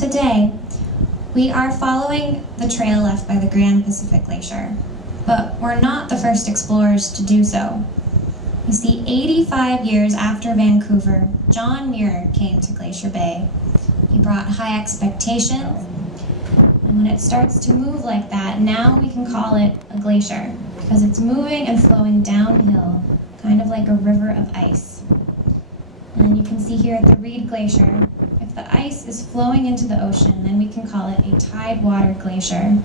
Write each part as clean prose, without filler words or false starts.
Today, we are following the trail left by the Grand Pacific Glacier, but we're not the first explorers to do so. You see, 85 years after Vancouver, John Muir came to Glacier Bay. He brought high expectations, and when it starts to move like that, now we can call it a glacier, because it's moving and flowing downhill, kind of like a river of ice. And you can see here at the Reid Glacier, if the ice is flowing into the ocean, then we can call it a tidewater glacier.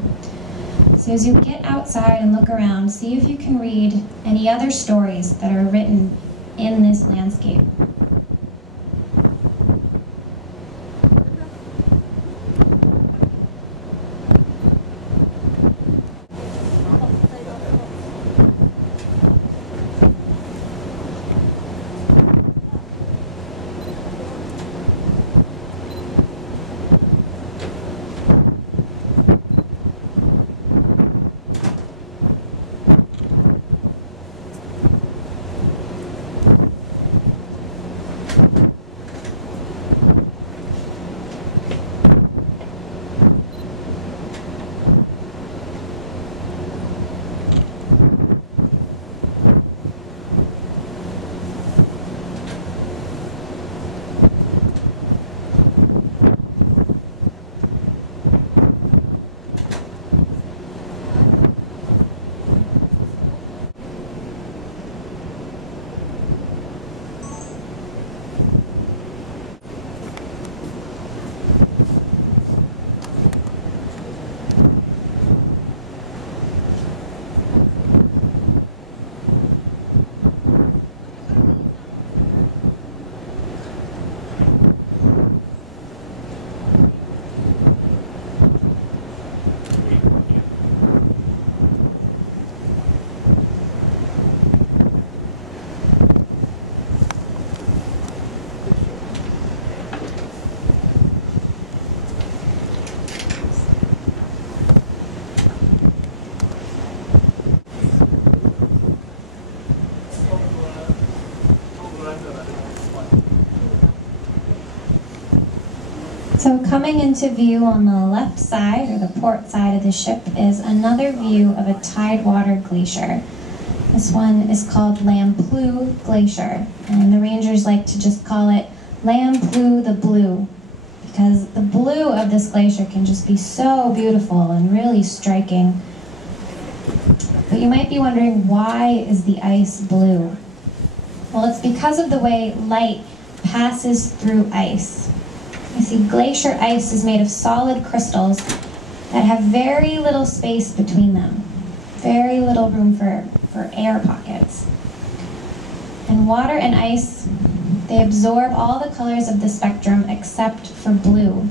So as you get outside and look around, see if you can read any other stories that are written in this landscape. So coming into view on the left side, or the port side of the ship, is another view of a tidewater glacier. This one is called Lamplugh Glacier, and the rangers like to just call it Lamplugh the Blue, because the blue of this glacier can just be so beautiful and really striking. But you might be wondering, why is the ice blue? Well, it's because of the way light passes through ice. You see, glacier ice is made of solid crystals that have very little space between them, very little room for air pockets. And water and ice, they absorb all the colors of the spectrum except for blue.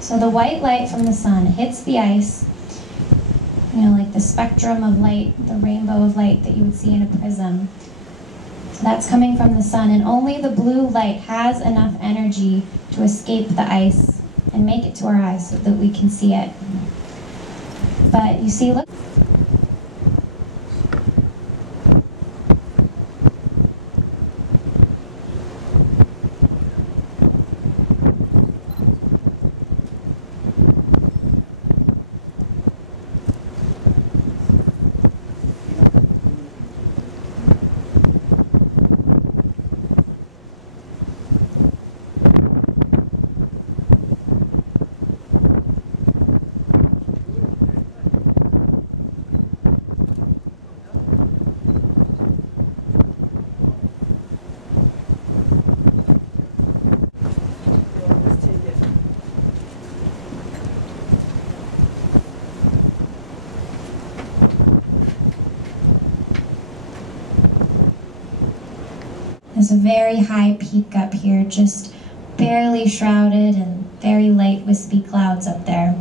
So the white light from the sun hits the ice, you know, like the spectrum of light, the rainbow of light that you would see in a prism. So that's coming from the sun, and only the blue light has enough energy to escape the ice and make it to our eyes so that we can see it. But you see, look. There's a very high peak up here, just barely shrouded, and very light wispy clouds up there.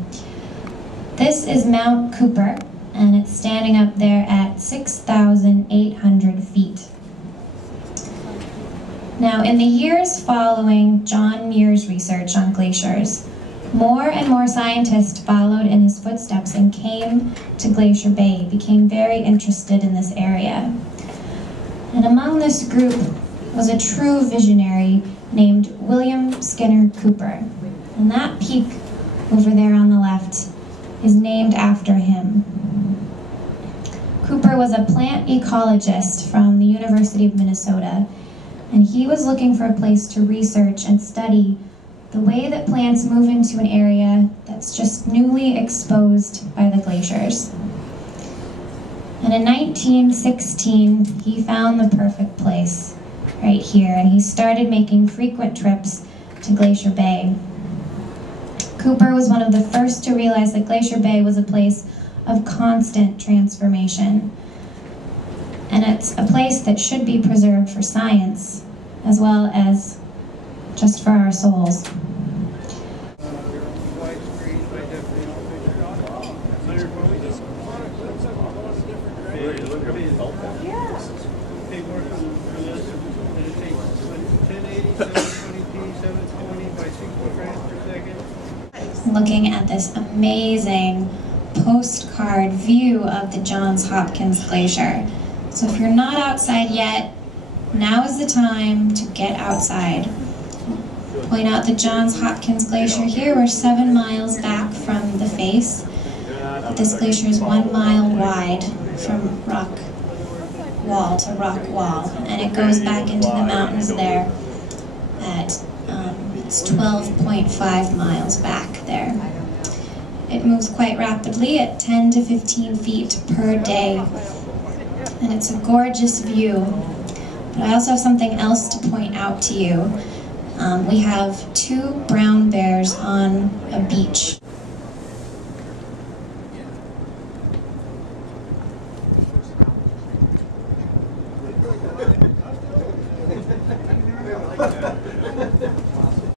This is Mount Cooper, and it's standing up there at 6,800 feet. Now, in the years following John Muir's research on glaciers, more and more scientists followed in his footsteps and came to Glacier Bay, became very interested in this area. And among this group was a true visionary named William Skinner Cooper. And that peak over there on the left is named after him. Cooper was a plant ecologist from the University of Minnesota, and he was looking for a place to research and study the way that plants move into an area that's just newly exposed by the glaciers. And in 1916, he found the perfect place right here, and he started making frequent trips to Glacier Bay. Cooper was one of the first to realize that Glacier Bay was a place of constant transformation. And it's a place that should be preserved for science, as well as just for our souls. Looking at this amazing postcard view of the Johns Hopkins Glacier. So if you're not outside yet, now is the time to get outside. Point out the Johns Hopkins Glacier here. We're 7 miles back from the face. This glacier is 1 mile wide from rock wall to rock wall, and it goes back into the mountains there at it's 12.5 miles back there. It moves quite rapidly at 10 to 15 feet per day, and it's a gorgeous view. But I also have something else to point out to you. We have 2 brown bears on a beach.